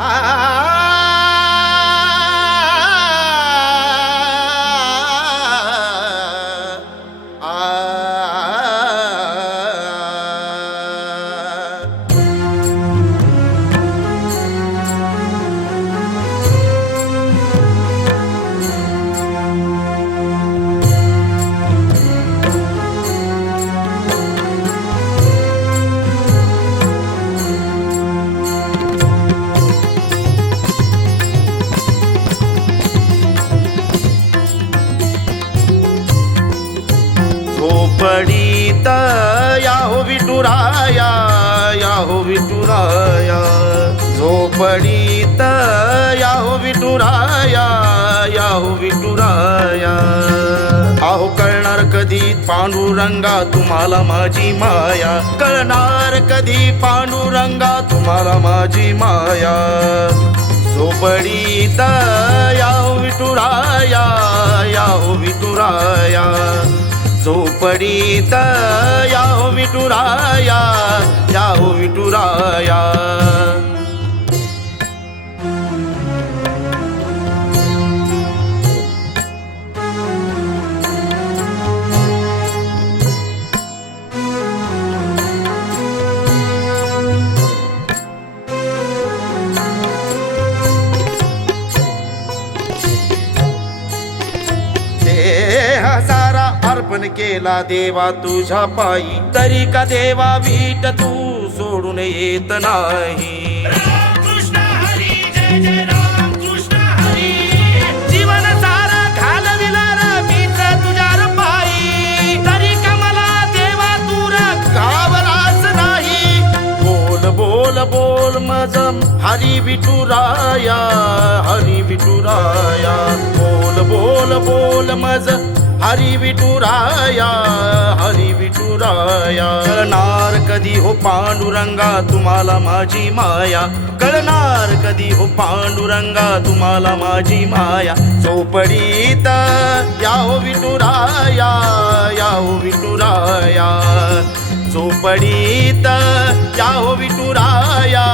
झोपडीत विठुराया याहो या हो विटुराया झोपडीत याहो विठुराया विटुराया विठुराया. आहो विटुराया कळणार कधी पांडुरंगा तुम्हाला माझी माया? कळणार कधी पांडुरंगा तुम्हाला माझी माया? झोपडीत याहो विठुराया याहो विठुराया. झोपडीत या विठुराया अर्पण केला देवा तुझ्या पायी. तरी का देवा वीट तू सोडून येत नाही? जीवन सारा घालविला र मीच तुझ्या पायी. तरी का मला देवा दूर गावलाच नाही? बोल बोल बोल मज हरी विठुराया हरी विठुराया. बोल बोल बोल मज हरी विठुराया हरी विठुराया कळणार कधी हो पांडुरंगा तुम्हाला माझी माया। कळणार कधी हो पांडुरंगा तुम्हाला माझी माया। चोपडीत या हो विठुराया या हो विठुराया। चोपडीत या हो विठुराया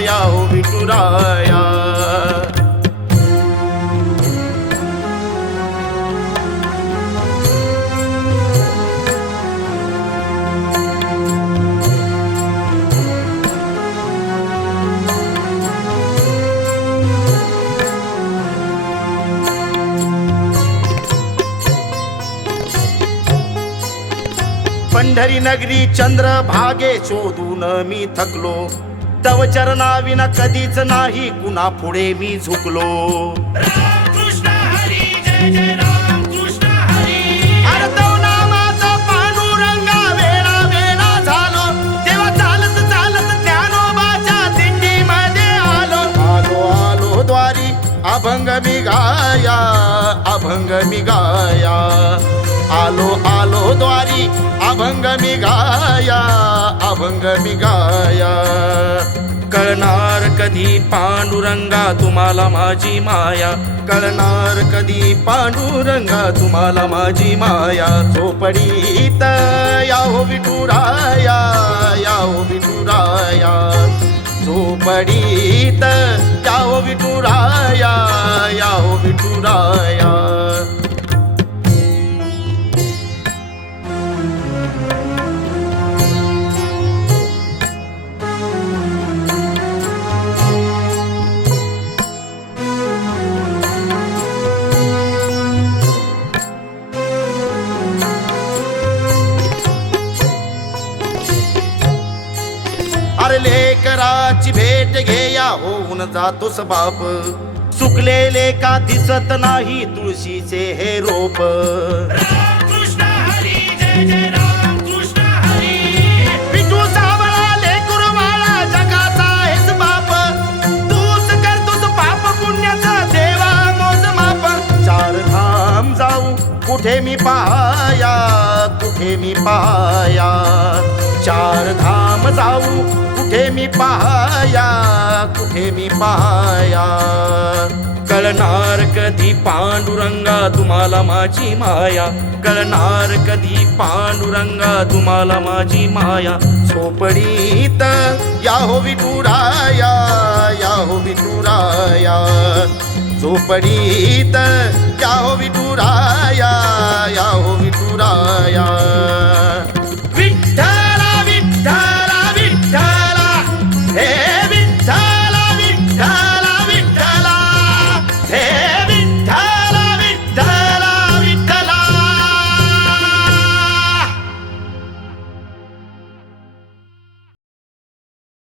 या हो विठुराया। पंढरी नगरी चंद्र भागे शोधून मी थकलो. तव चरणाविना कधीच नाही कुणा पुढे मी झुकलो. अभंग मी गाया अभंग मी गाया. आलो आलो द्वारी अभंग मी गाया अभंग मी गाया. कळणार कधी पांडुरंगा तुम्हाला माझी माया? कळणार कधी पांडुरंगा तुम्हाला माझी माया? झोपडीत या हो विठुराया या हो विठुराया. झोपडीत लेकराची भेट घेया होऊन जातोस बाप सुकलेले का दिसत नाही तुळशीचे हे रोप. कृष्ण हरी जय जय राम कृष्ण हरी. विठू सावळा लेकुर वाळा जगाचा हेच बाप. तूच करतोस पाप पुण्याचा देवा मोज माप. चार धाम जाऊ कुठे मी पाया कुठे मी पाया. चार धाम जाऊ कुठे मी पाहाया कुठे मी पाहाया? कळणार कधी पांडुरंगा तुम्हाला माझी माया? कळणार कधी पांडुरंगा तुम्हाला माझी माया? झोपडीत या हो विठुराया या हो विठुराया. झोपडीत या हो विठुराया